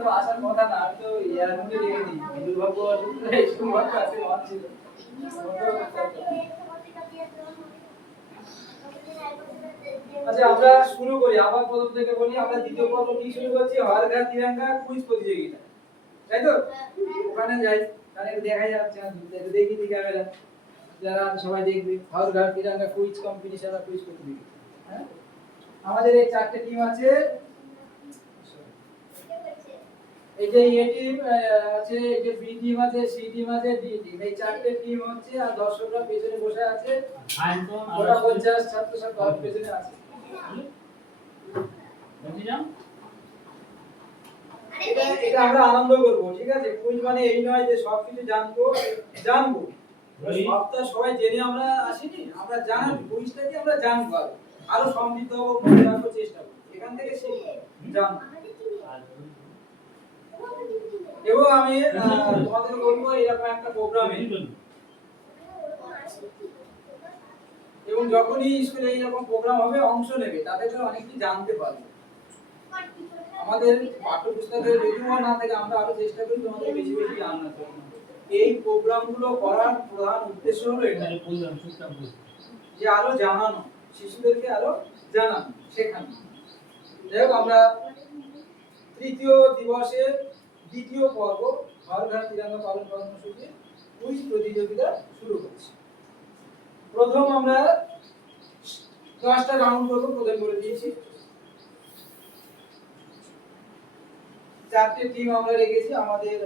তো আসার কথা না, আমি তো ইয়ার মধ্যে রেখে দিই দুর্ভাগ্য এই সৌভাগ্য আছে মত ছিল। আচ্ছা আমরা শুরু করি, আবার প্রথম থেকে বলি। আমরা দ্বিতীয় পর্ব কি শুরু করছি? হর ঘর তিরঙ্গা কুইজ প্রতিযোগিতা, তাই তো? ওখানে যাই, তাহলে দেখা যাচ্ছে দেখি ক্যামেরা যারা সবাই দেখবে। হর ঘর তিরঙ্গা কুইজ কম্পিটিশন আর কুইজ প্রতিযোগিতা। হ্যাঁ, আমাদের এই চারটে টিম আছে। এই যে এ টিম আছে, এই যে বি টিম আছে, সি টিম আছে, ডি টিম। এই চারটে টিম হচ্ছে, আর দর্শকরা পেছনে বসে আছে। ওরা 50 ছাত্র ছাত্রী পেছনে আছে। এটা আমরা আনন্দ করব, ঠিক আছে? কুইজ মানে এই নয় যে সবকিছু জানবো। সবটা সবাই জেনে আমরা আসিনি, আমরা জানার কুইজটাকে আমরা জানবো, আরো সমৃদ্ধ হবো, মনে রাখার চেষ্টা করব, এখান থেকে জানবো। এবং আমি তোমাদের বলবো এরকম একটা প্রোগ্রামে, এবং যখনই স্কুলে এইরকম প্রোগ্রাম হবে অংশ নেবে, তাদের অনেক কিছু জানতে পারবে। আমাদের পাঠ্যপুস্তকে যদিও না থাকে, আমরা আরো চেষ্টা করি তোমাদের বেশি বেশি জানানোর জন্য। এই প্রোগ্রামগুলো করার প্রধান উদ্দেশ্য হলো এটা, যে আরো জানানো, শিশুদেরকে আরো জানানো, শেখানো। যাই হোক, আমরা তৃতীয় দিবসের দ্বিতীয় পর্ব হর ঘর তিরঙ্গা পালন কর্মসূচি কুইজ প্রতিযোগিতা শুরু করছি। প্রথম আমরা 10টা রাউন্ড করব, প্রথম করে দিয়েছি। চারটে টিম আমরা রেখেছি। আমাদের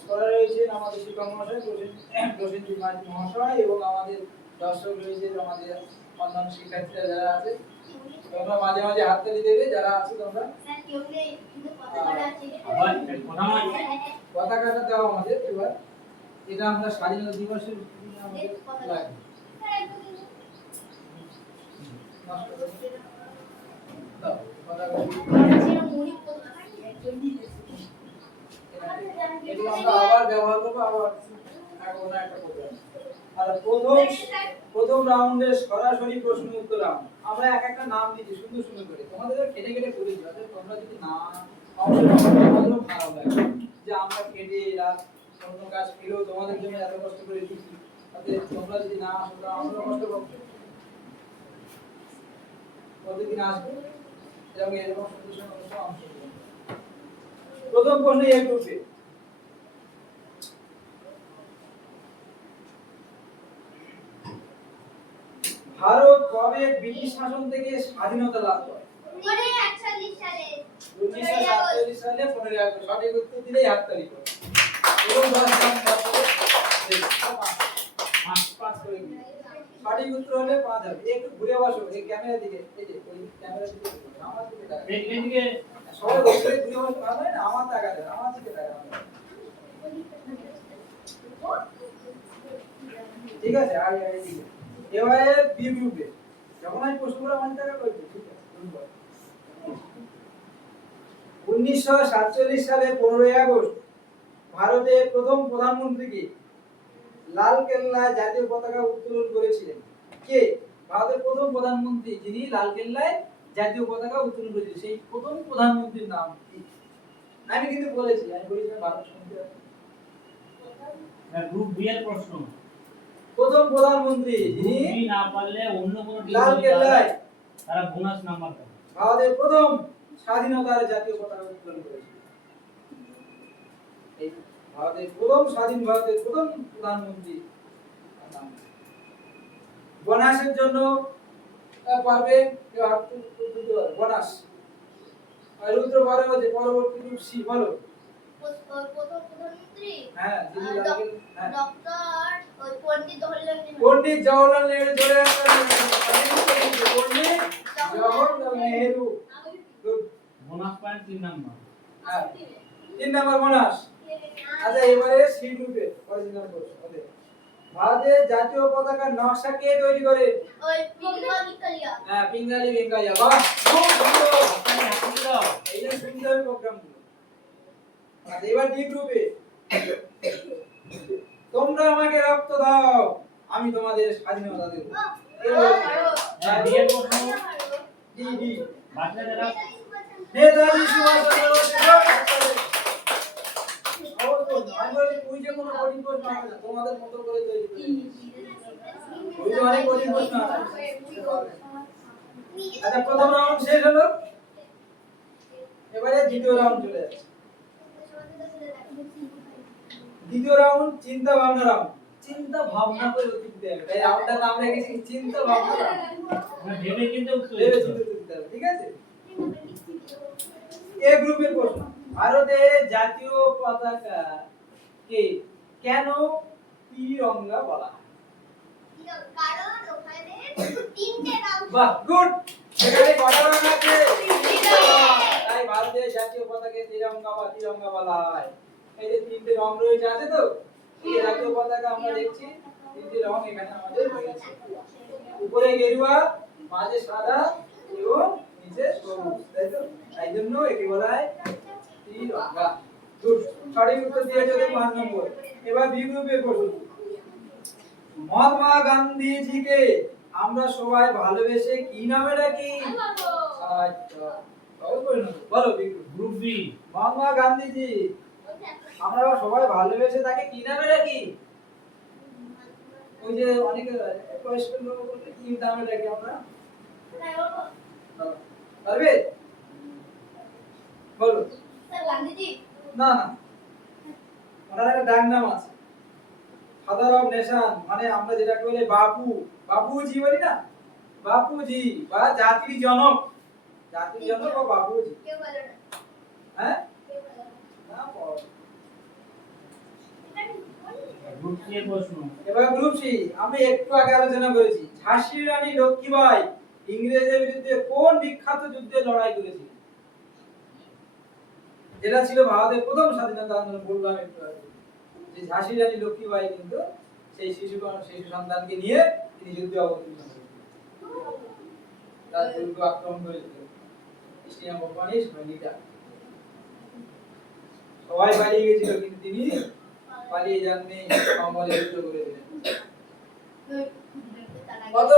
স্কলার রয়েছেন আমাদের শিক্ষক মহাশয়, প্রসেনজিৎ মাঝি মহাশয়, এবং আমাদের দর্শক রয়েছে আমাদের অন্যান্য শিক্ষার্থীরা যারা আছে। তোমরা মাঝে মাঝে হাততালি দেবে যারা আছে তোমরা। পতাকাটা দাও আমাদের এবার। এটা আমরা স্বাধীনতা দিবসের আমাদের লাগে। দাও পতাকা। এগুলো আমরা আবার ব্যবহার করব, আবার একটা প্রোগ্রাম। আর প্রথম রাউন্ডে সরাসরি প্রশ্ন উত্তর রাউন্ড। আমরা এক একটা নাম দিচ্ছি সুন্দর সুন্দর করে, তোমাদের কেটে কেটে করে দিই, যাতে তোমরা যদি না অংশ নাও তোমাদেরও ভালো লাগে, যে আমরা কেটে রাত অন্য কাজ ফেলেও তোমাদের জন্য এত কষ্ট করে দিচ্ছি, তাতে তোমরা যদি না আসো তাহলে আমরা কষ্ট করব। প্রতিদিন আসবে এবং এরকম সুন্দর সুন্দর অংশ নেবে। প্রথম প্রশ্ন এই গ্রুপে, ভারত কবে ব্রিটিশ শাসন থেকে স্বাধীনতা লাভ করে? 1947 সালে। 1947 সালে 15 আগস্ট। সঠিক উত্তর দিলেই হাততালি করো। এবং 10 পাস করে দিই। সঠিক উত্তর হলে 5 হবে। একটু ঘুরে বসো এই ক্যামেরার দিকে, এই যে ওই ক্যামেরার দিকে, আমার দিকে তাকাও। এইদিকে সবাই বসে ঘুরে বসো, ভালো হয় না? আমার তাকাতে, আমার দিকে তাকাও। ঠিক আছে, আর এইদিকে। এবারে বি গ্রুপে, যখন আমি প্রশ্নগুলো আমার টাকা করব, ঠিক আছে? 1947 সালে 15 আগস্ট ভারতের প্রথম প্রধানমন্ত্রী কে? লালকেল্লায় জাতীয় পতাকা উত্তোলন করেছিলেন কে? ভারতের প্রথম প্রধানমন্ত্রী যিনি লালকেল্লায় জাতীয় পতাকা উত্তোলন করেছিলেন, সেই প্রথম প্রধানমন্ত্রীর নাম কি? আমি কিন্তু বলেছি, আমি বলেছিলাম ভারত সমিতি গ্রুপ বি এর প্রশ্ন। প্রথম প্রধানমন্ত্রী যিনি না পারলে অন্য কোন লালকেল্লায় তারা বোনাস নাম্বার পাবে। ভারতের প্রথম স্বাধীনতার জাতীয় পতাকা উত্তোলন করেছিলেন, এই ভারতের প্রথম স্বাধীন ভারতের প্রথম প্রধানমন্ত্রী। বোনাসের জন্য পারবে কেউ হাত তুলতে পারবে? বোনাস আর রুদ্র বড় হচ্ছে পরবর্তী গ্রুপ সি। বলো প্রথম প্রধানমন্ত্রী। হ্যাঁ, যিনি ডক্টর পণ্ডিত জওহরলাল নেহেরু। পণ্ডিত জওহরলাল নেহেরু। ধরে Pandit Jawaharlal Nehru. Bonus point 3 number. হ্যাঁ, 3 নাম্বার বোনাস। আচ্ছা, এবারে সি গ্রুপে অরিজিনাল কোশ্চেন। ওদের ভারতের জাতীয় পতাকার নকশা কে তৈরি করে? ওই পিঙ্গালি কালিয়া। হ্যাঁ, পিঙ্গালি ভেঙ্কাইয়া। বাহ, খুব সুন্দর। এই যে সুন্দর প্রোগ্রামগুলো। আচ্ছা, এবার ডি গ্রুপে, তোমরা আমাকে রক্ত দাও, আমি তোমাদের স্বাধীনতা দেব। হ্যাঁ, ডি এর প্রশ্ন। ডি বাচ্চাদের নেতাজি সুভাষচন্দ্র বসু। প্রশ্ন আমি বলছি কুইজে কোনো কঠিন প্রশ্ন আসবে না তোমাদের মতো করে তৈরি করে কুইজে অনেক কঠিন প্রশ্ন আসবে আচ্ছা প্রথম রাউন্ড শেষ হলো এবারে দ্বিতীয় রাউন্ড চলে যাচ্ছে দ্বিতীয় রাউন্ড চিন্তা ভাবনা রাউন্ড চিন্তা ভাবনা করে উত্তর দিতে হবে তাই রাউন্ডটার নাম রেখেছি চিন্তা ভাবনা রাউন্ড ভেবে চিন্তে উত্তর দিতে হবে ঠিক আছে এ গ্রুপের প্রশ্ন ভারতের জাতীয় পতাকা কে কেন তিরঙ্গা বলা হয় কারণ ওখানে তিনটে রং বাহ গুড এখানে কটা রং আছে তিনটে রং। তাই ভারতের জাতীয় পতাকাকে তিরঙ্গা বলা হয় এই যে তিনটে রং রয়েছে আছে তো এই জাতীয় পতাকা আমরা দেখছি তিনটে রং এখানে আমাদের রয়েছে উপরে গেরুয়া মাঝে সাদা এবং নিচে সবুজ তাই তো তাই জন্য একে বলা হয় তিরঙ্গা গুড সঠিক উত্তর দিয়েছে 5 নম্বর এবার বি গ্রুপের প্রশ্ন মহাত্মা গান্ধীজিকে আমরা সবাই ভালোবেসে কি নামে ডাকি আচ্ছা বলো গ্রুপ বি মহাত্মা গান্ধীজি আমরা সবাই ভালোবেসে তাকে কি নামে ডাকি ওই যে অনেকে বয়স্ক লোক বলতে কি নামে ডাকি আমরা পারবে বলো স্যার গান্ধীজি না না ওনার একটা ডাক নাম আছে ফাদার অফ নেশন মানে আমরা যেটাকে বলে বাপু বাপুজি বলি না বাপুজি বা জাতির জনক বা বাপুজি কেউ বলে না হ্যাঁ কেউ বলে না না পড়ো। গ্রুপ সি এর প্রশ্ন এবার গ্রুপ সি আমি একটু আগে আলোচনা করেছি ঝাঁসির রানী লক্ষ্মীবাই ইংরেজদের বিরুদ্ধে কোন বিখ্যাত যুদ্ধে লড়াই করেছিলেন যেটা ছিল ভারতের প্রথম স্বাধীনতা আন্দোলন বললাম একটু আগে যে ঝাঁসির রানী লক্ষ্মীবাই কিন্তু সেই শিশু সন্তানকে নিয়ে তিনি যুদ্ধে অবতীর্ণ হয়েছিলেন তার দুর্গ আক্রমণ করেছিলেন ইস্ট ইন্ডিয়া কোম্পানির সৈনিকরা সবাই পালিয়ে গেছিল কিন্তু তিনি পালিয়ে যাননি কম্বলে যুদ্ধ করেছিলেন কত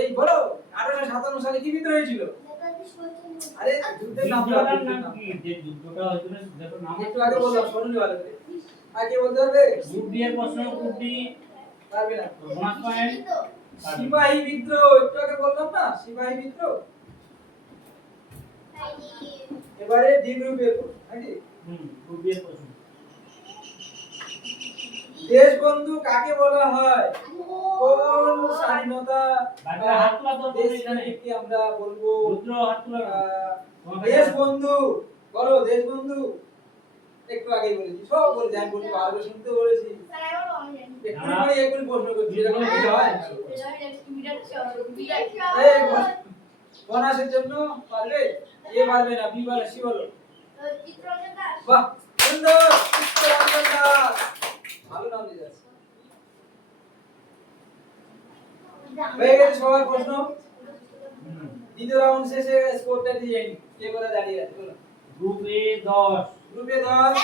এই বলো 1857 সালে কি বিদ্রোহ হয়েছিল আরে যুদ্ধের নাম যুদ্ধটার নাম কি যে যুদ্ধটা হয়েছিল সেটার নাম একটু আগে বললাম শুনুন ভালো করে আগে বলতে হবে গ্রুপ ডি এর প্রশ্ন গ্রুপ ডি পারবে না বোনাস পয়েন্ট সিপাহী বিদ্রোহ একটু আগে বললাম না সিপাহী বিদ্রোহ এবারে ডি গ্রুপের নাকি গ্রুপ ডি এর প্রশ্ন দেশবন্ধু কাকে বলা হয় কোন স্বাধীনতা বাকিরা হাত তোলা তো এখানে কি আমরা বলবো রুদ্র হাত তোলা দেশবন্ধু বলো দেশবন্ধু একটু আগেই বলেছি সব বলে আমি বলি ভালো শুনতে বলেছি একটু মানে একটু প্রশ্ন করছি এটা কোনো বিষয় হয় এই বোনাসের জন্য পারবে এ পারবে না বি পারবে সি বলো বাহ সুন্দর চিত্তরঞ্জন দাস ভালো নাম দিয়ে যাচ্ছে হয়ে গেছে সবার প্রশ্ন দ্বিতীয় রাউন্ড শেষে স্কোরটা দিয়ে নিন কে করে দাঁড়িয়ে আছে বলো গ্রুপ এ 10 গ্রুপে 10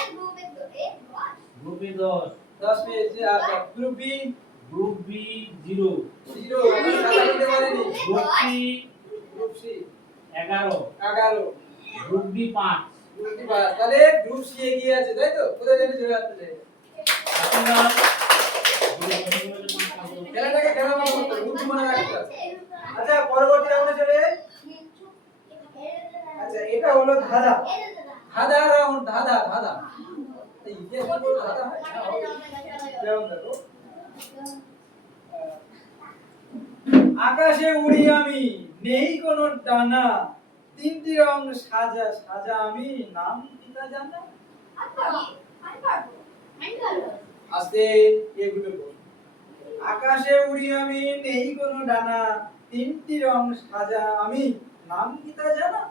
গ্রুপ এ 10 10 পেয়েছে আর গ্রুপ বি গ্রুপ বি 0 0 আমরা দিতে পারিনি group C 11 group B 5 group B 5 তাহলে গ্রুপ সি এগিয়ে আছে তাই তো কোথায় জানি চলে যাচ্ছে খেলাটাকে খেলা মতো করতে হবে, বুদ্ধি মনে রাখতে হবে। আচ্ছা পরবর্তী রাউন্ডে চলে যাই। আচ্ছা এটা হলো ধাঁধা রাউন্ড ধাঁধা এই ইতিহাস কি বলবো ধাঁধা হয় হ্যাঁ, হবে। যেমন দেখো আকাশে উড়ি আমি নেই কোনো ডানা তিনটি রং সাজা আমি নাম কি তা জানা আস্তে এই গ্রুপে বল আকাশে উড়ি আমি নেই কোনো ডানা তিনটি রং সাজা আমি নাম কি তা জানা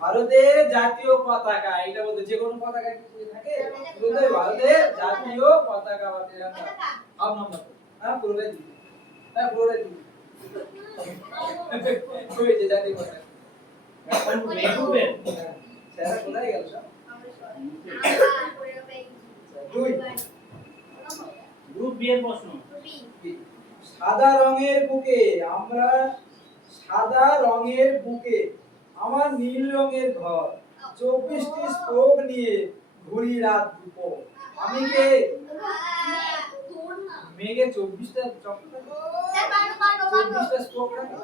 ভারতের জাতীয় পতাকা এটা বলতে যে কোনো পতাকা কি থাকে বলতে ভারতের জাতীয় পতাকা বা তিরঙ্গা আপ নাম্বার হ্যাঁ পুরোটাই দিই পুরোটাই দিই ওই যে জাতীয় পতাকা স্যার কোথায় গেল সব দুই গ্রুপ বি এর প্রশ্ন সাদা রঙের বুকে আমার নীল রঙের ঘর 24টি স্পোক নিয়ে ঘুরি রাত দুপো আমি কে তোর না মেঘে 24টা চক্র থাকে, 24টা স্ট্রোক থাকে।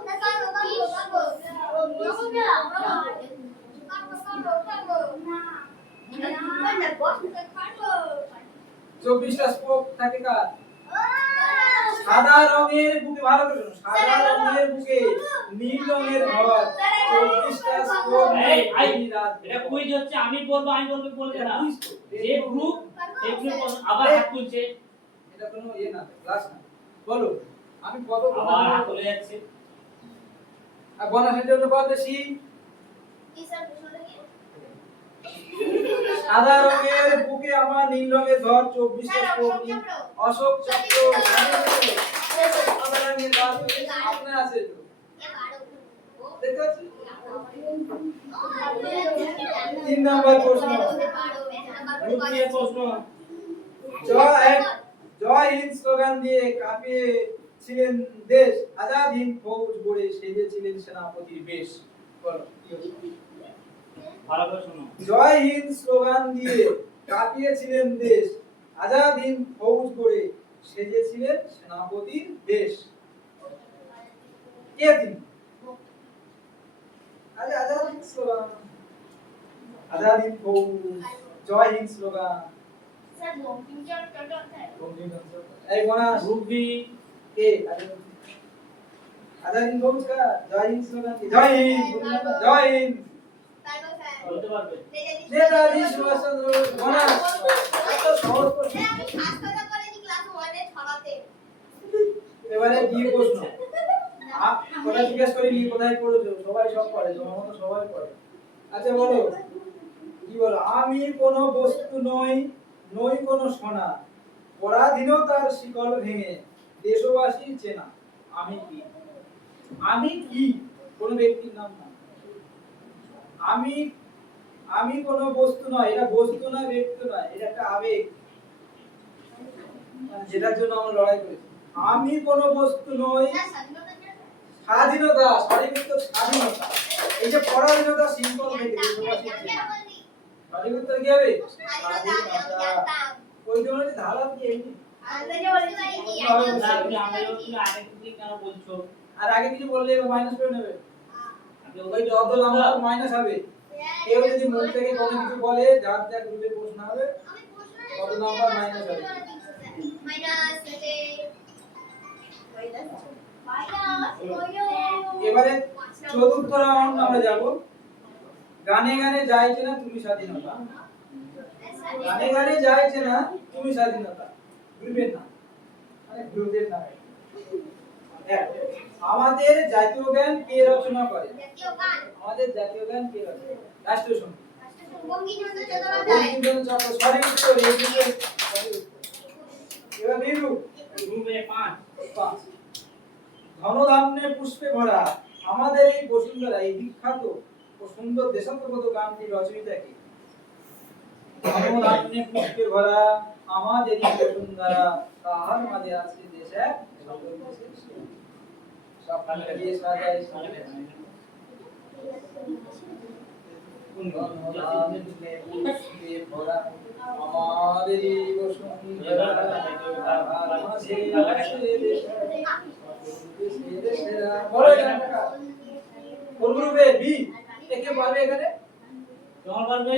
চব্বিশটা স্পোক থাকে কার? সাদা রঙের বুকে, ভালো করে শোনো, সাদা রঙের বুকে নীল রঙের ঘর, 24টা স্পোক এই আই ঘুরি রাত এটা দুপো। কুইজ হচ্ছে, আমি বলবো বলবে না। বুঝ তো? যে গ্রুপ সেই গ্রুপ আবার হাত তুলছে, এটা কোনো ইয়ে না, ক্লাস না। বলো আমি কত আবার হাত তুলে যাচ্ছে। আর বোনাসের জন্য কত বেশি? সাদা রঙের বুকে আমার নীল রঙের ঘর, 24টা স্পোক নীল অশোক চক্র সাদা রঙের ঘর আপনার আছে তো, দেখতে পাচ্ছি। 3 নম্বর প্রশ্ন, গ্রুপ নিয়ে প্রশ্ন। জয় হিন্দ স্লোগান দিয়ে কাঁপিয়ে ছিলেন দেশ, আজাদ হিন্দ ফৌজ গড়ে সেজেছিলেন সেনাপতির বেশ। বলো কি হলো? ভালো করে শোনো। জয় হিন্দ স্লোগান দিয়ে কাঁপিয়েছিলেন দেশ, আজাদ হিন্দ ফৌজ গড়ে সেজেছিলেন সেনাপতির বেশ। কে তিনি? আরে আজাদ হিন্দ স্লোগান, আজাদ হিন্দ ফৌজ, জয় হিন্দ স্লোগান। এই বোনাস গ্রুপ বি কে? আজাদ হিন্দ ফৌজ का জয় হিন্দ স্লোগান কি? জয় হিন্দ, জয় হিন্দ। বলতে পারবে? নেতাজি সুভাষচন্দ্র বোস। বোনাস এত সহজ প্রশ্ন। এবারে বি প্রশ্ন, কোথায় জিজ্ঞেস করিনি কোথায় পড়েছো? সবাই সব পড়ে, তোমার মতো সবাই পড়ে। আচ্ছা বলো কি বলো? আমি কোনো বস্তু নই, নই কোনো সোনা, পরাধীনতার শিকল ভেঙে দেশবাসী চেনা। আমি কি? আমি কি? কোনো ব্যক্তির নাম না। আমি আমি কোনো বস্তু নয়, এটা বস্তু নয়, ব্যক্তি নয়, এটা একটা আবেগ, মানে যেটার জন্য আমরা লড়াই করি। আমি কোনো বস্তু নই, স্বাধীনতা, সঠিক উত্তর স্বাধীনতা। এই যে পরাধীনতা সিম্পল থেকে দেশবাসী চেনা। সঠিক উত্তর কি হবে? স্বাধীনতা। ওই জন্য যে ধারা কি এমনি না তুমি আমাদের তুমি আগে থেকে কেন বলছো? আর আগে কিছু বললে মাইনাস করে নেবে, আগে ওই যত নাম্বার মাইনাস হবে। কেউ যদি মুখ থেকে কোনো কিছু বলে, যার যা গ্রুপে প্রশ্ন হবে কত নাম্বার মাইনাস হবে। এবারে চতুর্থ রাউন্ড আমরা যাব। গানে গানে যাইছে না তুমি স্বাধীনতা, গানে গানে যাইছে না তুমি স্বাধীনতা। গ্রুপের না, মানে গ্রুপের না। আমাদের জাতীয় গান কে রচনা করে? আমাদের জাতীয় গান কে রচনা করে? রাষ্ট্রীয় সঙ্গীত বঙ্কিমচন্দ্র চট্টোপাধ্যায়। সঠিক উত্তর। এবার বিরু গ্রুপে 5 ধনধান্যে পুষ্পে ভরা আমাদের এই বসুন্ধরা, এই বিখ্যাত ও সুন্দর দেশাত্মবোধক গানটি রচয়িতা কে? ধনধান্যে পুষ্পে ভরা আমাদের এই বসুন্ধরা, তাহার মাঝে আছে দেশ এক সকল দেশের সেরা। সব কালে দিয়ে সাজায় সাজায় ধনধান্যে পুষ্পে ভরা আমাদের এই বসুন্ধরা, তাহার মাঝে আছে দেশ সেরা। বলো এটা কোন গ্রুপে? বি। কে পারবে এখানে? তোমার পারবে?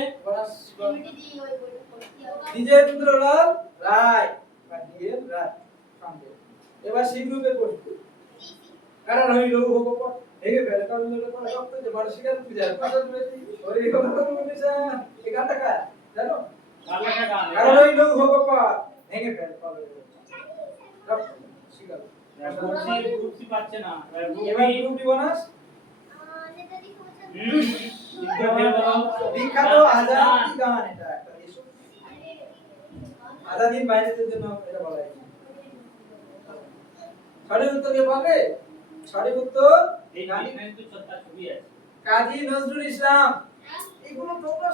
দ্বিজেন্দ্রলাল রায় বা ডিএল রায় সঙ্গে। এবার সি গ্রুপে পড়বে কারণ হইল হোকপট হেগে ফেলে কারণ হইল কোন রক্ত যে বড় শিকার পূজা পাশে দিয়েছি ওরে হোকপট এই গানটা কা জানো? কালটা গান। কারণ হইল হোকপট হেগে ফেলে পাবে রক্ত শিকার। গ্রুপ সি পাচ্ছে না। এবার গ্রুপ ডি বোনাস বিখ্যাত আজাদি গান, এটা একটা দেশ আজাদির বাইরের জন্য এটা বলা হয়। সঠিক উত্তর কে পাবে? সঠিক উত্তর এই গানে তো সত্তা ছবি আছে। কাজী নজরুল ইসলাম। এগুলো তোমরা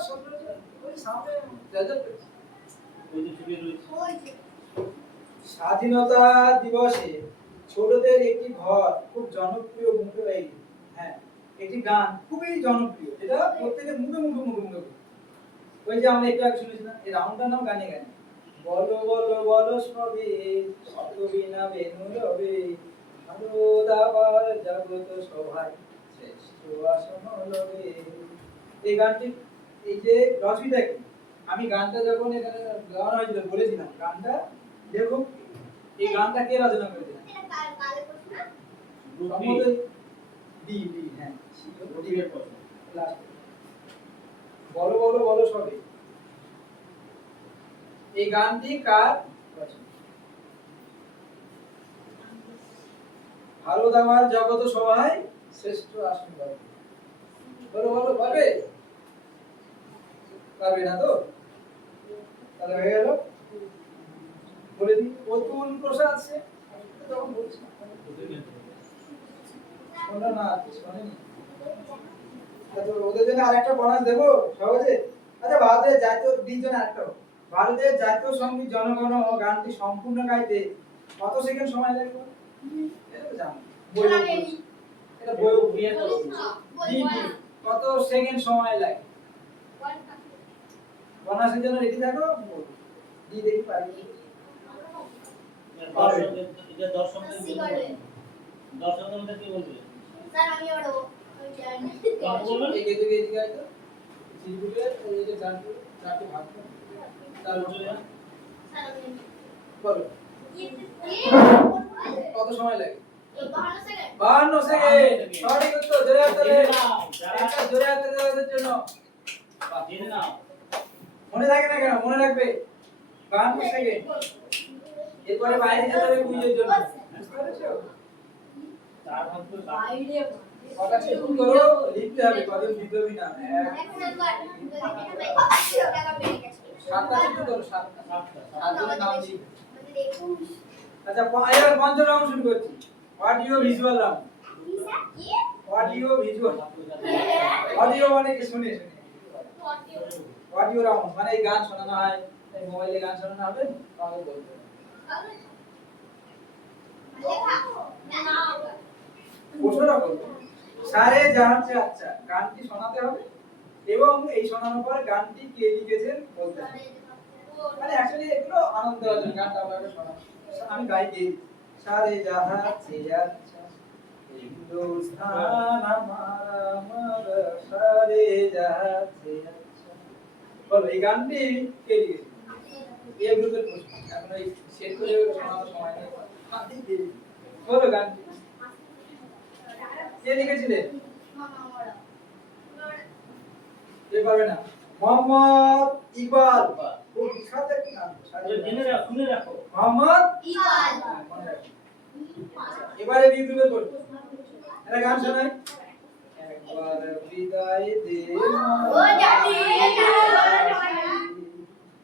ওই সামনে রেজাল্ট ওই যে ছবি রয়েছে। স্বাধীনতা দিবসে ছোটদের একটি ঘর খুব জনপ্রিয় মুখে হ্যাঁ একটি গান খুবই জনপ্রিয়, যেটা প্রত্যেকের মুখে মুখে মুখে মুখে ওই যে আমরা একটু আগে শুনেছিলাম এই রাউন্ডটার নাম গানে গানে বলো বলো বলো সবে শত বিনা বেনু রবে আলো দাবার জগত সভায় শ্রেষ্ঠ আসন লবে। এই গানটি এই যে রচয়িতা কি আমি গানটা যখন এখানে গাওয়া হয়েছিল বলেছিলাম গানটা দেখুন এই গানটা কে রচনা করেছিলেন সম্ভবত ডি ডি হ্যাঁ ডি এর পর লাস্ট বলো বলো বলো সবে এই গানটি কার রচনা? ভালো দামার জগত সবাই শ্রেষ্ঠ আসন লবে। বলো বলো পারবে পারবে না তো তাহলে হয়ে গেল বলে দিই অতুল প্রসাদ সে তখন বলছি শোনো না শোনেনি ওদের জন্য আরেকটা বোনাস দেবো সহজে। আচ্ছা ভারতের জাতীয় দুইজন আরেকটা ভারতের জাতীয় সঙ্গীত জনগণ ও গানটি সম্পূর্ণ গাইতে কত সেকেন্ড সময় লাগবে? এটা তো জানো এটা বইও বিয়ে কত সেকেন্ড সময় লাগে? বোনাসের জন্য রেডি থাকো দি দেখি পারি দর্শকদের কি বলবে? স্যার আমি ওড়ো আমি জানি এদিকে এদিকে আইতো সিলগুলো এই যে গানটি গানটি ভাগ করো তার উপরে স্যার আমি বলো কত সময় লাগে? 52 সেকেন্ড 52 সেকেন্ড সঠিক উত্তর জোরে হাত তালি একটা জোরে হাত তালি দেওয়ার জন্য জেনে নাও। মনে থাকে না কেন মনে রাখবে 52 সেকেন্ড এরপরে বাইরে যেতে হবে কুইজের জন্য বুঝতে পেরেছো? চার ভাগ তো বাইরে কটা চেক করো লিখতে হবে কত বিপ্লবী নাম এক নাম্বার টাকা পেয়ে গেছে সাতটা চেক করো সাতটা সাতটা। সাতজনের নাম লিখ আমাদের 21 আচ্ছা এবার পঞ্চম রাউন্ড শুরু করছি অডিও ভিজুয়াল রাউন্ড কি অডিও ভিজুয়াল অডিও মানে কি শুনে অডিও রাউন্ড মানে এই গান শোনানো হয় এই মোবাইলে গান শোনানো হবে তাহলে বলতে হবে প্রশ্নটা বলবো সারে জাহান সে আচ্ছা গানটি শোনাতে হবে এবং এই শোনানোর পর গানটি কে লিখেছেন বলতে হবে মানে অ্যাকচুয়ালি এগুলো আনন্দ দেওয়ার জন্য গানটা আপনাকে শোনাবো আমি গাই দিই সারে জাহান সে আচ্ছা হিন্দুস্তান আমার সারে জাহান সে আচ্ছা বলো এই গানটি কে লিখেছেন এই গ্রুপের প্রশ্ন এখন এই সেট করে শোনানোর সময় নেই আমি দিই বলো গানটি কে লিখেছিলেন কে পারবে না মোহাম্মদ ইকবাল খুব বিখ্যাত একটি নাম জেনে রাখো, শুনে রাখো। মোহাম্মদ ইকবাল মনে রাখো। এবারে বি গ্রুপের করব একটা গান শোনাই একবার বিদায় দে ও জানি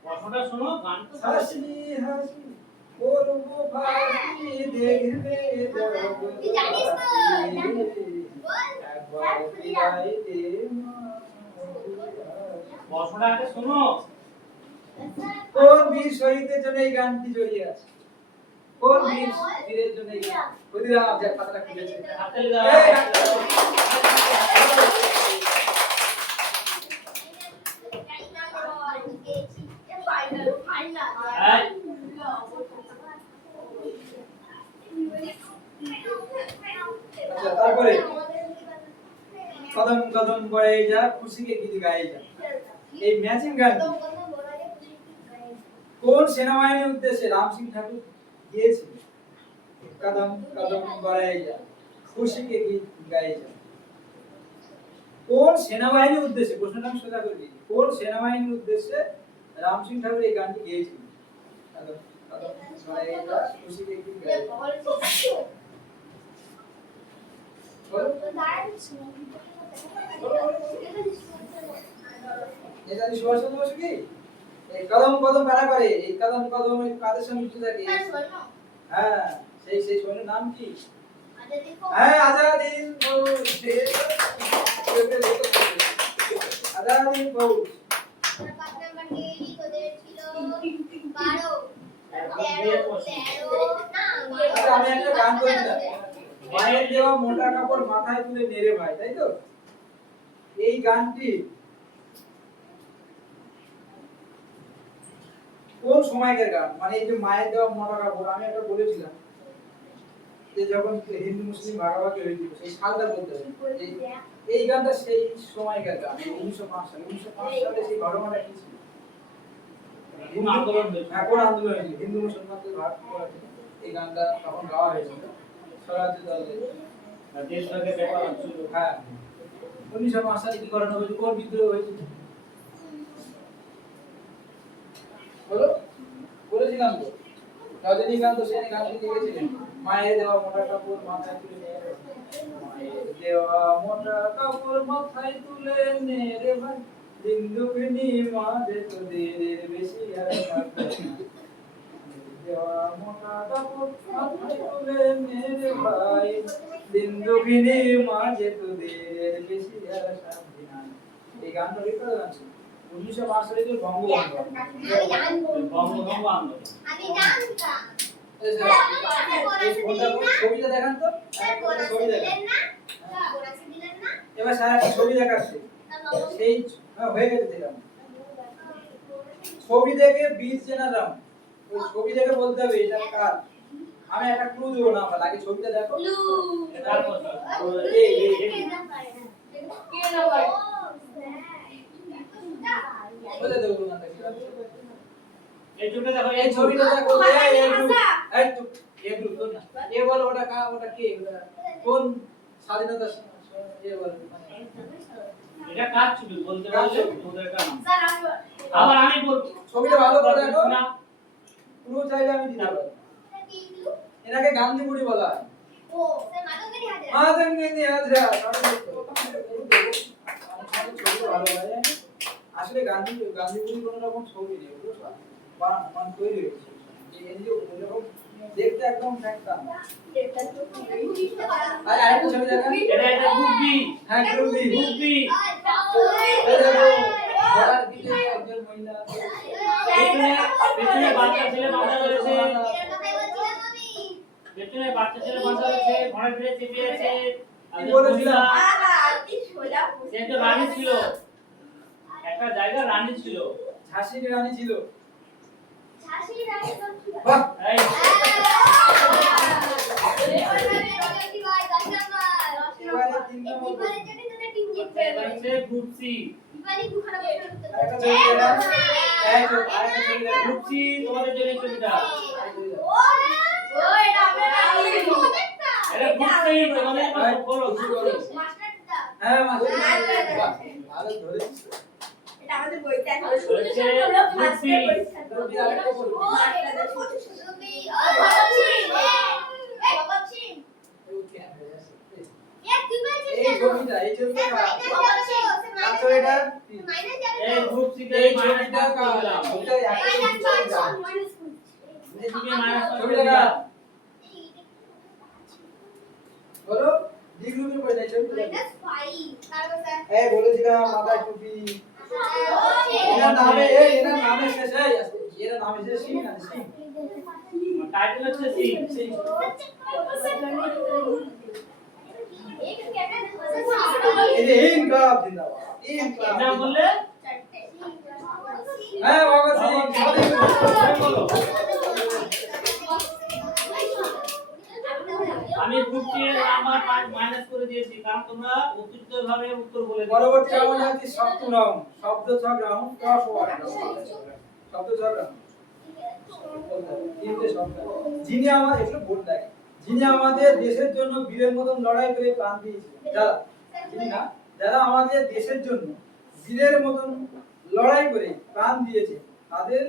প্রশ্নটা শোনো, গানটা শোনো। হাসি হাসি করব ফাঁসি দেখবে জগৎ তুই জানিস তো? বল একবার বিদায় দে প্রশ্নটা আগে শোনো। কোন বীর শহীদের জন্য এই গানটি জড়িয়ে আছে কোন বীর বীরের জন্য এই গান ক্ষুদিরাম যে কথাটা খুলেছে হাততালি দাও। এই হাততালি। ফাইনাল ফাইনাল এই, আচ্ছা তারপরে কদম কদম বয়ে যা খুশিকে গীত গায়ে যা এই ম্যাচিং গান কোন সেনাবাহিনীর উদ্দেশ্যে রাম সিং ঠাকুর গিয়েছিলেন কদম কদম বয়ে যা খুশিকে গীত গায়ে যা কোন সেনাবাহিনীর উদ্দেশ্যে প্রশ্নটা আমি সোজা করে দিই কোন সেনাবাহিনীর উদ্দেশ্যে রাম সিং ঠাকুর এই গানটি গেয়েছিলেন কদম কদম বয়ে যা খুশিকে গীত গায়ে যা বলো নেতাজি সুভাষচন্দ্র বসু কি এই কদম কদম কারা করে এই কদম কদম এই কাদের সঙ্গে যুক্ত থাকে হ্যাঁ সেই সেই সৈন্যের নাম কি হ্যাঁ আজাদিন ফৌজ আজাদিন ফৌজ আচ্ছা আমি একটা গান করেছিলাম মায়ের দেওয়া মোটা কাপড় মাথায় তুলে নেড়ে ভাই তাই তো এই গানটি কোন সময়কার গান, মানে এই যে মায়ের দেওয়া মোটা কাপড়, আমি একটা বলেছিলাম যে যখন হিন্দু মুসলিম ভাগাভাগি হয়েছিল সেই সালটা বলতে হবে। এই গানটা সেই সময়কার গান, 1905 সালে। 1905 সালে সেই ঘটনাটা কি ছিল? কোন আন্দোলন হয়েছিল? হ্যাঁ, কোন আন্দোলন হয়েছিল? হিন্দু মুসলমানদের ভাগ করা ছিল। এই গানটা তখন গাওয়া হয়েছিল স্বরাজ্য দলের। দেশভাগের ব্যাপার ছিল। হ্যাঁ, 1905 সালে কি ঘটনা হয়েছিল? কোন বিদ্রোহ হয়েছিল? বলো, বলেছিলাম তো, রজনীকান্ত সেন গানটি লিখেছিলেন। মায়ের দেওয়া মোটা কাপড় মাথায় তুলে নে, মায়ের দেওয়া মোটা কাপড় মাথায় তুলে নে রে ভাই, জিন্দুগনি মাঝে তোদের বেশি আর থাকবে না। মায়ের দেওয়া মোটা কাপড় মাথায় তুলে নে রে ভাই, জিন্দুগনি মাঝে তোদের বেশি আর থাকবে না। এই গানটা লিখতে জানছি 1905 সালে যে বঙ্গবন্ধু বঙ্গভঙ্গ আন্দোলন। আমি জানতাম। ছবিটা দেখান তো, স্যার বোনাস ছবি দিলেন দেখান। না? বোনাস দিলেন না? এবার স্যার একটা ছবি দেখাচ্ছে, সেই হয়ে গেছে দেখলাম। ছবি দেখে বীজ চেনা যাও, ওই ছবি দেখে বলতে হবে এটা কার। আমি একটা ক্লু দেবো না, আমার আগে ছবিটা দেখো। লু। এটার কথা। এই কে না পারে? বলে দেবো না। এই ছবিটা দেখো, এই ছবিটা দেখো, এই তো একটু তো না, এ বলো ওটা কা, ওটা কে, ওটা কোন স্বাধীনতা বলো। এটা কার ছবি বলতে পারলে ওদের কার নাম। স্যার আমি আবার আমি বলবো। ছবিটা ভালো করে দেখো, না, পুরো চাইলে আমি দিতে পারবো। কি লু? এনাকে গান্ধী বুড়ি বলা হয়। ও স্যার মাদকেরই হাজার। মাতঙ্গিনী হাজরা। আসলে গান্ধী বুড়ি কোনো রকম ছবি নেই, ওগুলো সব বানানো তৈরি হয়েছে। এই যে ওরকম দেখতে একদম ফ্যাক্টর। আর আরেকটা ছবি দেখান। এটা গ্রুপ বি। হ্যাঁ, গ্রুপ বি। Group B. এই দেখো, ঘোড়ার পিঠে একজন মহিলা আছে। পেছনে বাচ্চা ছেলে বাঁধা রয়েছে। এর কথাই বলছিলাম আমি। পেছনে বাচ্চা ছেলে বাঁধা রয়েছে, ঘোড়ার পিঠে চেপে আছে। কি বলেছিলাম? সে একটা রানী ছিল, একটা জায়গা রানী ছিল। ঝাঁসির রানী ছিল। ঝাঁসির রানী লক্ষ্মীবাই। বাহ, এই এবারে তিন নম্বর প্রশ্ন। হচ্ছে গ্রুপ সি। আরেকটা ছবি দেখান। এই তো আরেকটা ছবি দেখান। গ্রুপ সি তোমাদের জন্য ছবিটা। এটা গ্রুপ সি তোমাদের জন্য বলো শুরু করো। হ্যাঁ, মাস্টার। বাহ, ভালো ধরেছিস। হচ্ছে গ্রুপ সি। ছবি আরেকটা বলো। এই ছবিটা তারপরে এটা এই গ্রুপ সি তে এই মাইনাস ছবিটা করে দিলাম। ছবিটা এই দিকে মাইনাস করে ছবিটা দিলাম। বলো, ডি গ্রুপের পড়ে নাই ছবিটা। এই বলেছিলাম মাথায় টুপি। এনার নামে শেষ, এনার নামে শেষ সিং না সিং। টাইটেল হচ্ছে সি। সিং। এই যে ইনকলাব জিন্দাবাদ। ইনকলাব। নাম বললে হ্যাঁ, ভগৎ সিং। সবাই বলো। আমি গ্রুপ সি এর নাম্বার 5 মাইনাস করে দিয়েছি কারণ তোমরা অতিরিক্তভাবে উত্তর বলে দিয়েছো। পরবর্তী আমাদের আছে সপ্তম রাউন্ড, শব্দ ছক রাউন্ড, ক্রসওয়ার্ড রাউন্ড। শব্দ ছক রাউন্ড। তিনটে শব্দ। যিনি আমাদের একটু বোর্ড লাগে, যিনি আমাদের দেশের জন্য বীরের মতন লড়াই করে প্রাণ দিয়েছিলেন, যারা যিনি না, যারা আমাদের দেশের জন্য বীরের মতন লড়াই করে প্রাণ দিয়েছে তাদের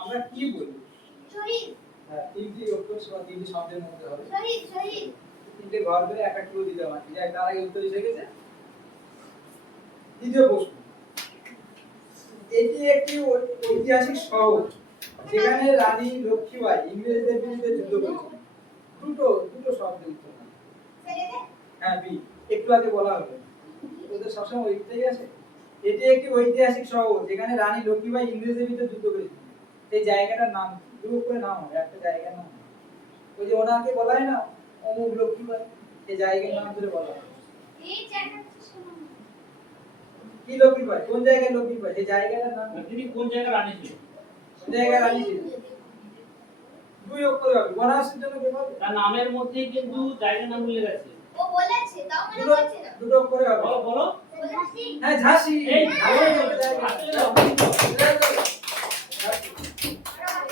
আমরা কি বলি? হ্যাঁ, তিনটি অক্ষর বা তিনটি শব্দের মধ্যে হবে। তিনটে ঘর করে একটা ক্লু দিতে হবে। যাক, তার আগে উত্তর এসে গেছে। দ্বিতীয় প্রশ্ন, এটি একটি ঐতিহাসিক শহর যেখানে রানী লক্ষ্মীবাই ইংরেজদের বিরুদ্ধে যুদ্ধ করেছিলেন। দুটো শব্দ উত্তর। হ্যাঁ, বি। একটু আগে বলা হলো, ওদের সবসময় ওইটাই আছে। এটি একটি ঐতিহাসিক শহর যেখানে রানী লক্ষ্মীবাই ইংরেজদের বিরুদ্ধে যুদ্ধ করেছিলেন। এই জায়গাটার নাম কি? গ্রুপ করে নাম হবে, একটা জায়গার নাম। ওই যে ওনাকে বলা হয় না অমুক লক্ষ্মীবাই, এই জায়গার নাম ধরে বলা হয়। কি লক্ষ্মীবাই? কোন জায়গায় লক্ষ্মীবাই? এই জায়গাটার নাম কি? তিনি কোন জায়গায় রানী ছিল? জায়গায় রানী ছিল দুই অক্ষরে হবে বনাসের জন্য কে পাবে তার নামের মধ্যেই কিন্তু জায়গার নাম উল্লেখ আছে। ও বলেছে তাও মানে দুটো বলছে না দুটো অক্ষরে হবে বলো বলো। বলেছি হ্যাঁ ঝাঁসি এই ঝাঁসি হবে হাতে জায়গা। দাও। আর বাকি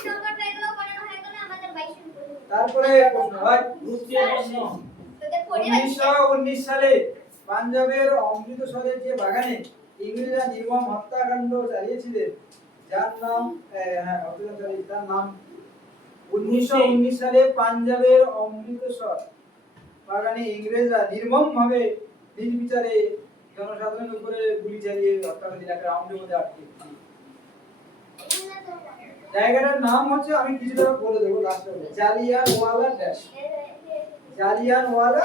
সংখ্যাটা এগুলো বানানো হয়ে গেলে আমাদের 22 এর উপরে তারপরে প্রশ্ন হয় গ্রুপ সি এর প্রশ্ন। তোদের পড়ে রাখছি 1919 সালে পাঞ্জাবের অমৃতসরের যে বাগানে ইংরেজরা নির্মম হত্যাকাণ্ড চালিয়েছিলেন যার নাম তার নাম 1919 সালে পাঞ্জাবের অমৃতসর বাগানে ইংরেজরা নির্মমভাবে নির্বিচারে জনসাধারণের উপরে গুলি চালিয়ে হত্যা করে দিল একটা রাউন্ডের মধ্যে আটকে জায়গাটার নাম হচ্ছে আমি কিছুটা বলে দেবো লাস্টে জালিয়ানওয়ালা ড্যাশ জালিয়ানওয়ালা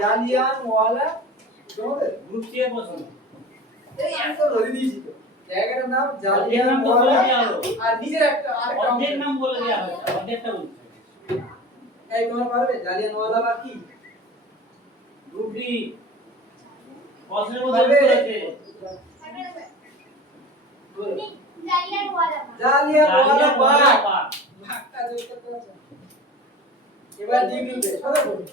জালিয়ানওয়ালা তোমাদের গ্রুপ সি এর প্রশ্ন। এই আমি তো ধরে দিয়েছি তো জায়গাটার নাম অর্ধেক নাম তো বলে দেওয়া হলো। আর নিজের একটা আরেকটা অর্ধেক অংশ। নাম বলে দেওয়া হয়েছে, অর্ধেকটা বলছে। এই তোমরা পারবে জালিয়ানওয়ালা বা কি গ্রুপ ডি প্রশ্নের মধ্যে উত্তর আছে। জালিয়ানওয়ালা জালিয়ানওয়ালা বাগ বাগ। বাগটা যোগ করতে আছে এবার ডি গ্রুপে সবাই বলুন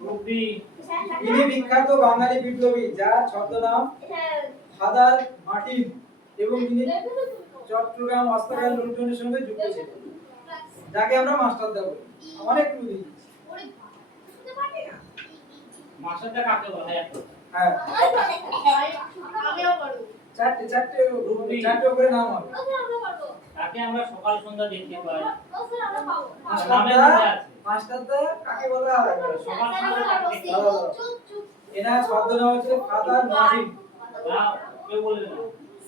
গ্রুপ ডি ইনি বিখ্যাত বাঙালি বিপ্লবী যার ছদ্মনাম ফাদার মার্টিন এবং তিনি চট্টগ্রাম অস্ত্রকার লুণ্ঠনের সঙ্গে যুক্ত ছিলেন যাকে আমরা মাস্টার দা বলি অনেক ক্লু দিয়েছি মাস্টারটা কাকে বলা হয় একটা? হ্যাঁ আমিও করব চারটে চারটে করে নাম হবে তাকে আমরা সকাল সন্ধ্যা দেখতে পাই। আমরা পাবো নামের মধ্যে আছে। মাস্টার দা কাকে বলা হয় সকাল সন্ধ্যা দেখতে পাই। চুপ চুপ এনার ছদ্মনাম হচ্ছে ফাদার মার্টিন না, কেউ বলবে না।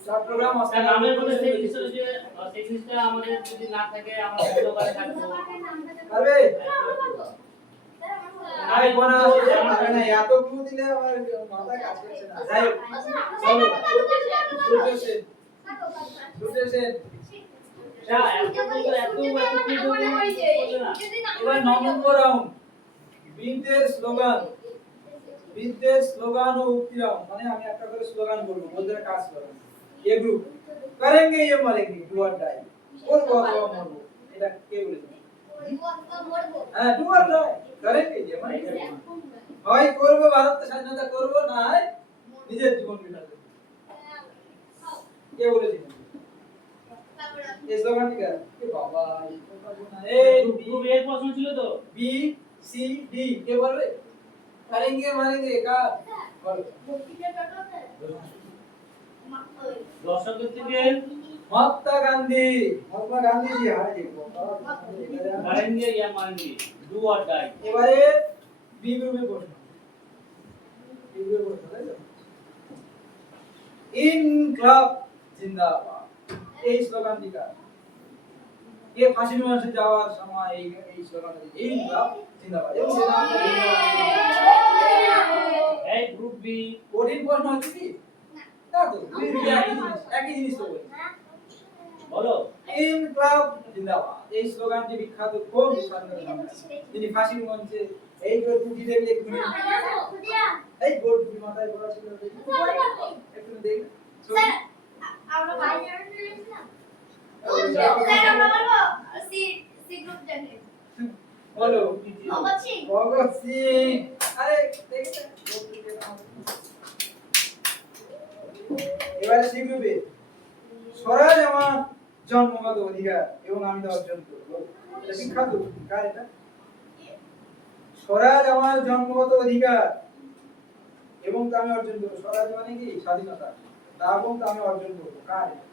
চট্টগ্রাম তার অস্ত্রকার নামের মধ্যে লুণ্ঠনের সেই সঙ্গে জিনিসটা যুক্ত যে সেই জিনিসটা আমাদের যদি না থাকে আমরা বন্ধ করে থাকবো। পারবে আই বনা না এত ক্লু দিলে আমার মাথা কাজ করছে না যাই হোক চলো সূর্য সেন সূর্য সেন যা এত বলবে না। এবার 9 নম্বর রাউন্ড বিদ্যের স্লোগান ও উক্তি রাউন্ড মানে আমি একটা করে স্লোগান বলবো বলতে কাজ করো এ গ্রুপ করেंगे ये मरेंगे डू और डाई और बहुत মরবো এটা কে বলেছে হ্যাঁ ডু और डाई करेंगे ये मरेंगे হয় করব ভারত স্বাধীনতা করব না হয় নিজের জীবন বিসর্জন কে বলেছে এই স্লোগানটি কার এ বাবা এই গ্রুপ এর প্রশ্ন ছিল তো। बी सी डी কে বলবে करेंगे मारेंगे का বলো দর্শকদের থেকে মহাত্মা গান্ধী জি হারে দেখো করেंगे या मारेंगे, डू और डाई। এবারে বি গ্রুপের প্রশ্ন বি গ্রুপের প্রশ্ন তাই তো ইনকলাব জিন্দাবাদ এই স্লোগানটি কার কে ফাঁসি মঞ্চে যাওয়ার সময় এই স্লোগানটি ইনকলাব জিন্দাবাদ এবং সেটা এই গ্রুপ বি কঠিন প্রশ্ন হচ্ছে কি না তো দুই দুই একই জিনিস তো বলি বলো। ইনকলাব জিন্দাবাদ এই স্লোগানটি বিখ্যাত কোন স্বাধীনতা সংগ্রামী যিনি ফাঁসির মঞ্চে এই করে টুটি দেখলে একটু এই গোল টুটি মাথায় পড়া ছিল একটু দেখ আমরা বাইরে না সি সি গ্রুপ জানে বলো ভগৎ সিং ভগৎ সিং আরে দেখতে এবারে সি গ্রুপে স্বরাজ আমার জন্মগত অধিকার এবং আমি তা অর্জন করব এটা বিখ্যাত কার এটা স্বরাজ আমার জন্মগত অধিকার এবং তা আমি অর্জন করব স্বরাজ মানে কি স্বাধীনতা তা এবং তা আমি অর্জন করব কার এটা?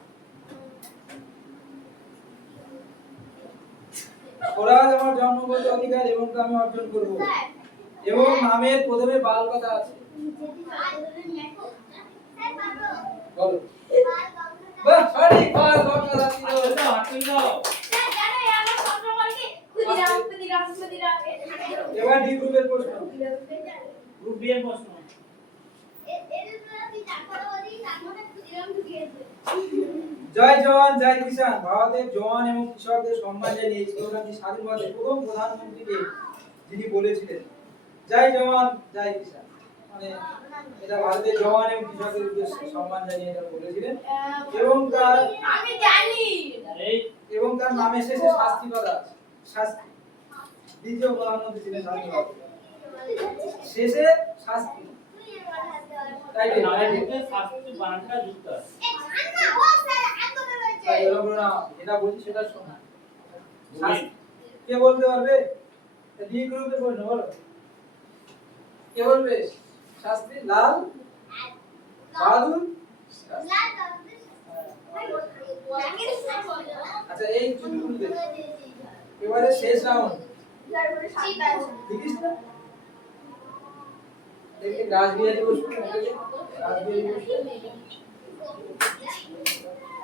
স্বরাজ আমার জন্মগত অধিকার এবং তা আমি অর্জন করব এবং নামের প্রথমে বাল কথা আছে বলো বাহ সঠিক বাল কথা ছিল হাততালি দাও। এবার ডি গ্রুপের প্রশ্ন গ্রুপ বি এর প্রশ্ন। জয় জওয়ান জয় কিষান ভারতের জওয়ান এবং কৃষকদের সম্মান জানিয়ে এই স্লোগানটি স্বাধীন ভারতের প্রথম প্রধানমন্ত্রীকে যিনি বলেছিলেন জয় জওয়ান জয় কিষান মানে এটা ভারতের জওয়ান এবং কৃষকদের উদ্দেশ্যে সম্মান জানিয়ে এটা বলেছিলেন এবং তার আমি জানি এই এবং তার নামে শেষে শাস্তি পদ আছে শাস্তি দ্বিতীয় প্রধানমন্ত্রী ছিলেন স্বাধীনতা শেষে শাস্তি তাই তো নামের মধ্যে শাস্তি বানানটা যুক্ত আছে। তাই এরকম না যেটা বলছি সেটা শোনা শাস্তি কে বলতে পারবে ডি গ্রুপের প্রশ্ন বলো কে বলবে শাস্তি লাল বাহাদুর আচ্ছা এই চুলগুলো দেখ এবারে শেষ রাউন্ড দেখিস না দেখে রাজবিহারী বসু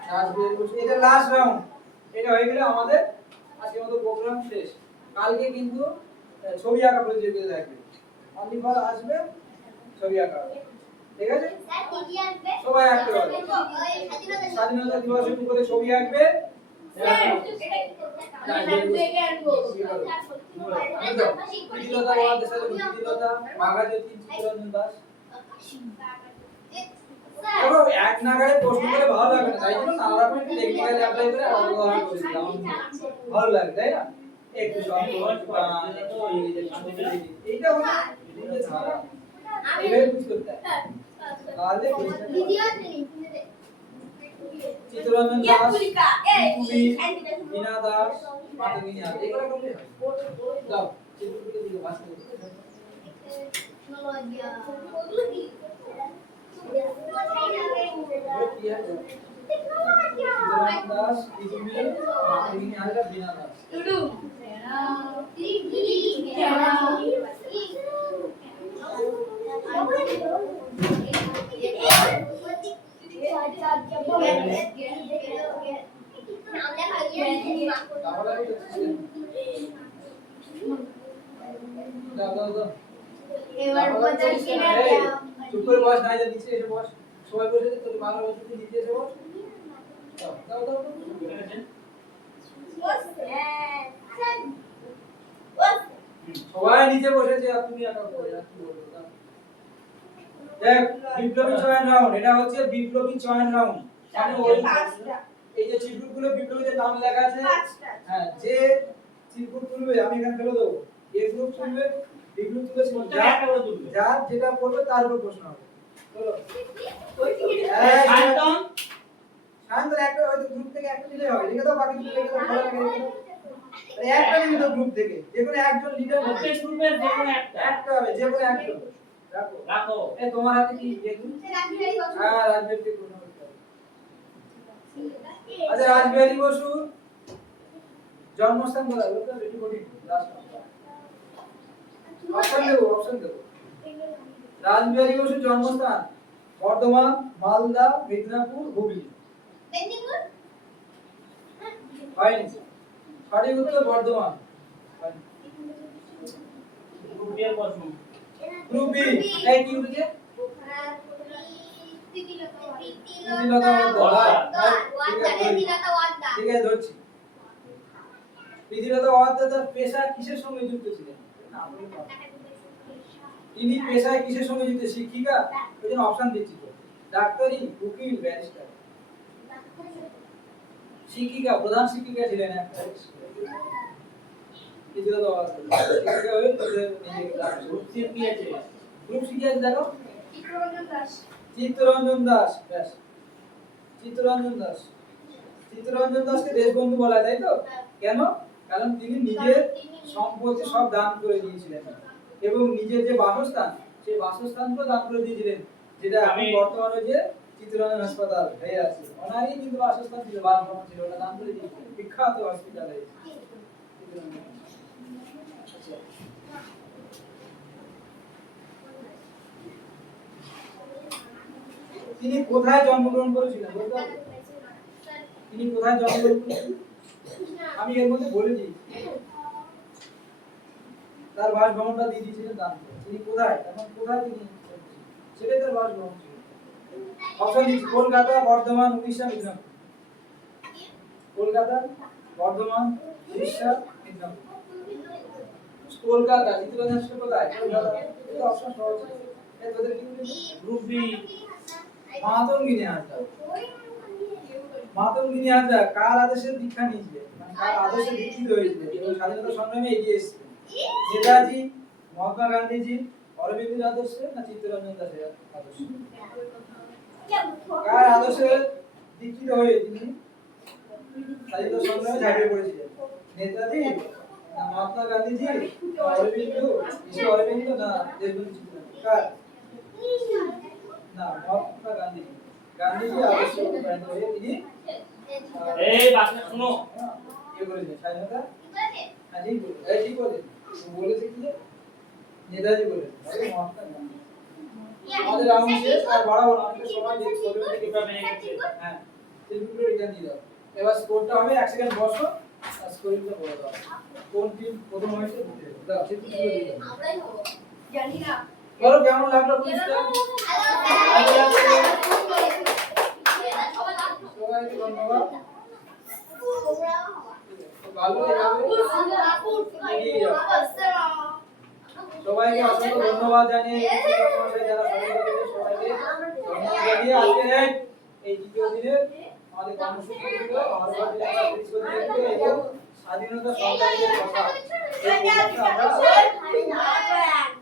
রাজবিহারী বসু এটা লাস্ট রাউন্ড এটা হয়ে গেলে আমাদের আজকের মতো প্রোগ্রাম শেষ কালকে কিন্তু ছবি আঁকা প্রতিযোগিতা থাকবে অনলি ফর আসবে ছবি আঁকা হবে। ঠিক আছে সবাই আঁকতে হবে স্বাধীনতা দিবসের উপরে ছবি আঁকবে প্রীতিলতা প্রীতিলতা মাগাজ্যোতি চিত্তরঞ্জন দাস পুরো এক নাগাড়ে প্রশ্ন করে ভালো লাগে না তাই জন্য নানা রকম একটু টেকনিক্যালি অ্যাপ্লাই করে আলাদা করেছিলাম ভালো লাগে তাই না একটু সহজ এইটা হলো ধারা এইভাবে বুঝতে হবে তাহলে চিত্তরঞ্জন দাস কুবি বিনা দাস মাতঙ্গিনী আর এগুলো করলে হয় দাও চিত্রগুলো দিকে ভাঁজ করে চিত্তরঞ্জন দাস কুবি মাতঙ্গিনী আর বিনা দাস চুপ করে বস না যা নিচে এসে বস সবাই বসে তোর বাংলা বসে তুই নিচে এসে বস দাও দাও সবাই নিচে বসেছে আর তুমি একা করে আর কি বলবো দেখ বিপ্লবী চয়ন রাউন্ড এটা হচ্ছে বিপ্লবী চয়ন রাউন্ড মানে ওই এই যে চিরকুটগুলো বিপ্লবীদের নাম লেখা আছে হ্যাঁ যে চিরকুট তুলবে আমি এখানে ফেলে দেবো এ গ্রুপ তুলবে বি গ্রুপ তুলবে যার যেটা পড়বে তার উপর প্রশ্ন হবে চলো শান্তন শান্ত একটা হয়তো গ্রুপ থেকে একটা দিলে হবে লিখে দাও বাকি দুটো লিখে দাও ভালো লাগে একটা নিয়ে দাও গ্রুপ থেকে যে কোনো একজন লিডার হবে প্রত্যেক গ্রুপের যে কোনো একটা একটা হবে যে কোনো একজন রাখো রাখো এ তোমার হাতে কি দেখুন হ্যাঁ রাজবিহারী বসু আচ্ছা রাজবিহারী বসু জন্মস্থান বলা হলো তো রেডি করি অপশন দেবো রাজবিহারী বসু জন্মস্থান বর্ধমান মালদা মেদিনীপুর হুগলি হয়নি সঠিক উত্তর বর্ধমান গ্রুপ এর প্রশ্ন গ্রুপ বি এই কি উঠেছে ঠিক আছে ধরছি প্রীতিলতা ওয়াদ্দেদার তার পেশা কিসের সঙ্গে যুক্ত ছিলেন তিনি পেশায় কিসের সঙ্গে যুক্ত শিক্ষিকা ওই জন্য অপশন দিচ্ছি তো ডাক্তারি উকিল ব্যারিস্টার শিক্ষিকা প্রধান শিক্ষিকা ছিলেন একটা প্রীতিলতা ওয়াদ্দেদার শিক্ষিকা হয়ে গ্রুপ সি কি আছে গ্রুপ শিক্ষা দেখো চিত্তরঞ্জন দাস ব্যাস চিত্তরঞ্জন দাসকে দেশবন্ধু বলা যায় তাই তো কেন কারণ তিনি নিজের সম্পত্তি সব দান করে দিয়েছিলেন এবং নিজের যে বাসস্থান সেই বাসস্থানকেও দান করে দিয়েছিলেন যেটা আমি বর্তমানে যে চিত্তরঞ্জন হাসপাতাল হয়ে আছে ওনারই কিন্তু বাসস্থান ছিল বাসভবন ছিল ওটা দান করে দিয়েছিলেন বিখ্যাত হসপিটালে তিনি কোথায় জন্মগ্রহণ করেছিলেন বলতে পারবেন তিনি কোথায় জন্মগ্রহণ করেছিলেন আমি এর মধ্যে বলে দিই তার বাসভবনটা দিয়ে দিয়েছিলেন দান করে তিনি কোথায় এখন কোথায় তিনি সেটাই তার বাসভবন ছিল অপশন দিচ্ছি কলকাতা বর্ধমান উড়িষ্যা মেদিনীপুর কলকাতা বর্ধমান উড়িষ্যা মেদিনীপুর কলকাতা চিত্তরঞ্জন কোথায় কলকাতা এটা অপশন সহজ এই তোদের কি বলি গ্রুপ বি মাতঙ্গিনী হাজরা মাতঙ্গিনী হাজরা কার আদর্শে দীক্ষা নিয়েছিলেন মানে কার আদর্শে দীক্ষিত হয়েছিলেন এবং স্বাধীনতা সংগ্রামে এগিয়ে এসেছিলেন নেতাজি মহাত্মা গান্ধীজি অরবিন্দের আদর্শে না চিত্তরঞ্জন দাসের আদর্শে কার আদর্শে দীক্ষিত হয়ে তিনি স্বাধীনতা সংগ্রামে ঝাঁপিয়ে পড়েছিলেন নেতাজি না মহাত্মা গান্ধীজি না অরবিন্দ অরবিন্দ না দেশবন্ধু চিত্তরঞ্জন কার না মহাত্মা গান্ধীজি গান্ধীজি আদর্শে অনুপ্রাণিত হয়ে তিনি এই বাচ্চা শুনো কি করেছেন স্বাধীনতা হ্যাঁ ঠিক বলে এই ঠিক বলে বলেছে কি নেতাজি বলেছেন আরে মহাত্মা গান্ধী আমাদের রাউন্ড শেষ আর বাড়াবো না আমাদের সবাই দেখতে হবে কিভাবে গেছে হ্যাঁ সেলফিগুলো রিটার্ন দিয়ে দাও এবার স্কোরটা হবে 1 সেকেন্ড বসো আর স্কোরিংটা বলে দাও কোন টিম প্রথম হয়েছে বুঝে দাও সেলফিগুলো দিয়ে দাও আমরাই হব জানি না বলো কেমন লাগলো কুইজটা সবাইকে ধন্যবাদ ভালো এগিয়ে যাও সবাইকে অসংখ্য ধন্যবাদ জানিয়ে শিক্ষক মহাশয় যারা সহযোগিতা করেছে সবাইকে ধন্যবাদ জানিয়ে আজকে এই দ্বিতীয় দিনে আমাদের কর্মসূচি ছিল আমাদের এবং স্বাধীনতা সংগ্রামের কথা এই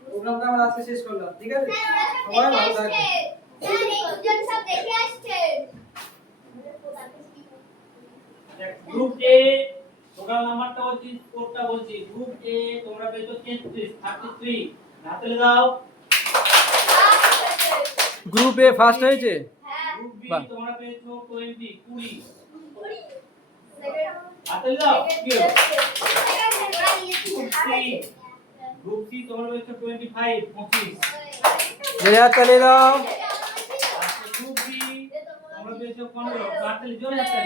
প্রোগ্রামটা আমরা আজকে শেষ করলাম ঠিক আছে সবাই ভালো থাকবেন গ্রুপ এ টোটাল নাম্বারটা বলছি স্কোরটা বলছি গ্রুপ এ তোমরা পেয়েছো 33 হাতে দাও গ্রুপ এ ফার্স্ট হয়েছে গ্রুপ বি বাহ। তোমরা পেয়েছো 20 হাতে দাও কি গ্রুপ সি তোমরা পেয়েছো 25 রেয়া চলে দাও গ্রুপ বি তোমরা পেয়েছো 15 হাতে জোরে হাতে